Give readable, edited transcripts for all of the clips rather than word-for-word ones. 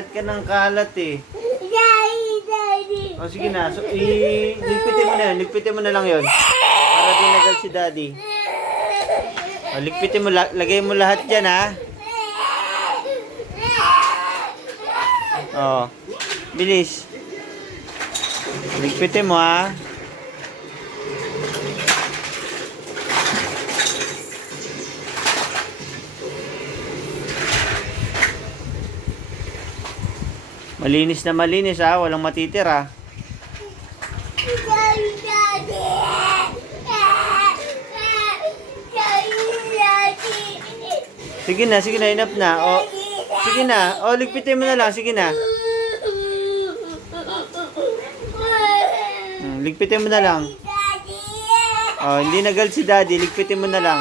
Kalat ka ng kalat eh. Daddy. O sige na, so, ligpitin mo na yun. Ligpitin mo na lang yun. Para di nagal si daddy. O, ligpitin mo, lagay mo lahat dyan ha. O, bilis. Ligpitin mo ha. Malinis na malinis ha, walang matitira. Sige na, enough na. O, sige na, o, ligpitin mo na lang, sige na. Ligpitin mo na lang. O, hindi nagal si daddy, ligpitin mo na lang.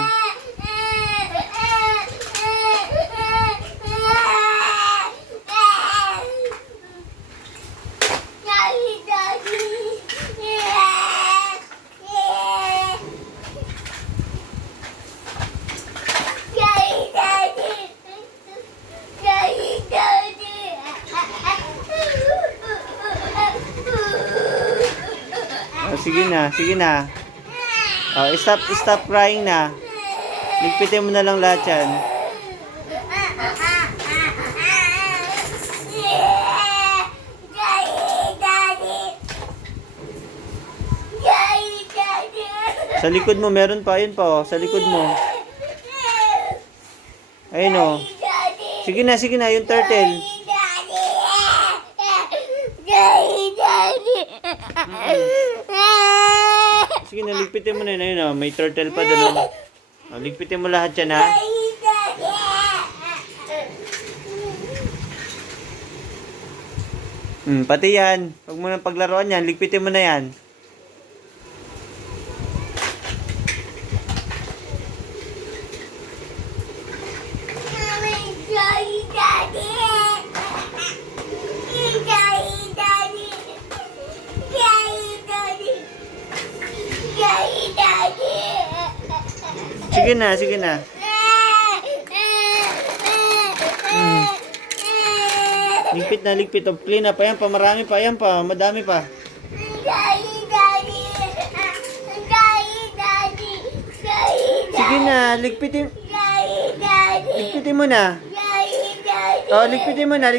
Sige na. Oh, stop crying na. Ligpitin mo na lang lahat yan. Sa likod mo, meron pa. Ayun pa, oh. Sa likod mo. Ayun, oh. Sige na, yung turtle. Sige na, ligpitin mo na yun. Ayun, oh. May turtle pa doon, oh. Oh, ligpitin mo lahat yan, ha. Pati yan. Huwag mo nang paglaruan yan. Ligpitin mo na yan. Sige na. Ligpit. Oh, clean up. Ayan pa, marami pa. Ayan pa, madami pa. Sige na, ligpitin mo na. Oh, ligpitin mo na.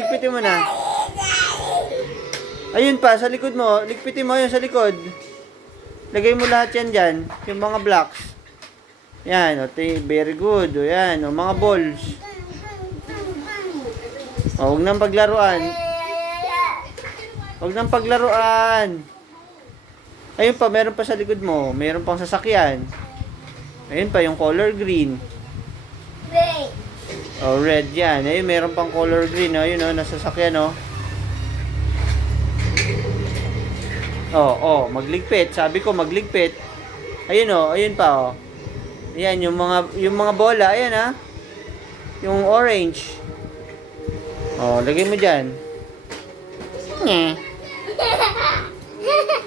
Ayun pa, sa likod mo. Ligpitin mo yun sa likod. Lagay mo lahat yan dyan. Yung mga blocks. Yan, okay, very good. O yan, o mga balls. O, huwag nang paglaruan. Ayun pa, meron pa sa likod mo. Meron pang sasakyan. Ayun pa, yung color green. Red. O, red yan. Ayun, meron pang color green. O, yun o, nasasakyan o. Magligpit. Sabi ko, magligpit. Ayun o, ayun pa o. Ayan, yung mga bola, ayan ha. Yung orange. Oh, lagay mo dyan.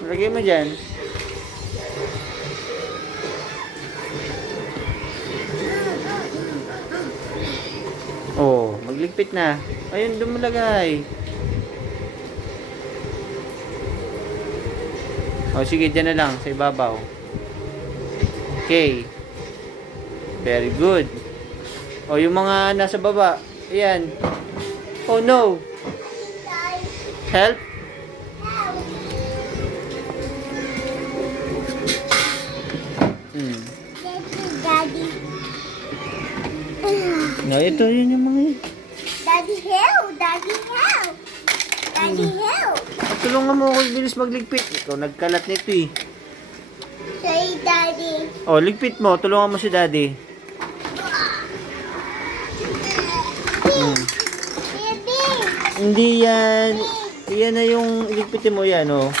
Lagay mo dyan. Oh, magligpit na. Ayun, doon mo lagay. Oh, sige, dyan na lang, sa ibabaw. Okay. Very good. O, yung mga nasa baba. Ayan. Oh, no. Help? Daddy. No, ito yun yung mga yun. Daddy, help. Tulungan mo ako bilis magligpit. Ikaw nagkalat nito eh. Say, Daddy. Oh, ligpit mo. Tulungan mo si daddy. Hindi yan. Yan na yung ligpitin mo yan, oh.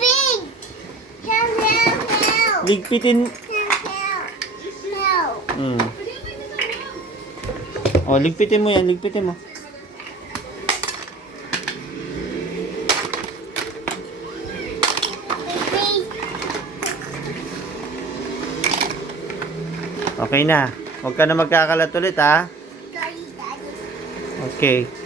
Big. Help. Ligpitin. Help. Oh, ligpitin mo yan. Ligpitin mo. Okay na. Huwag ka na magkakalat ulit, ha? Daddy. Okay.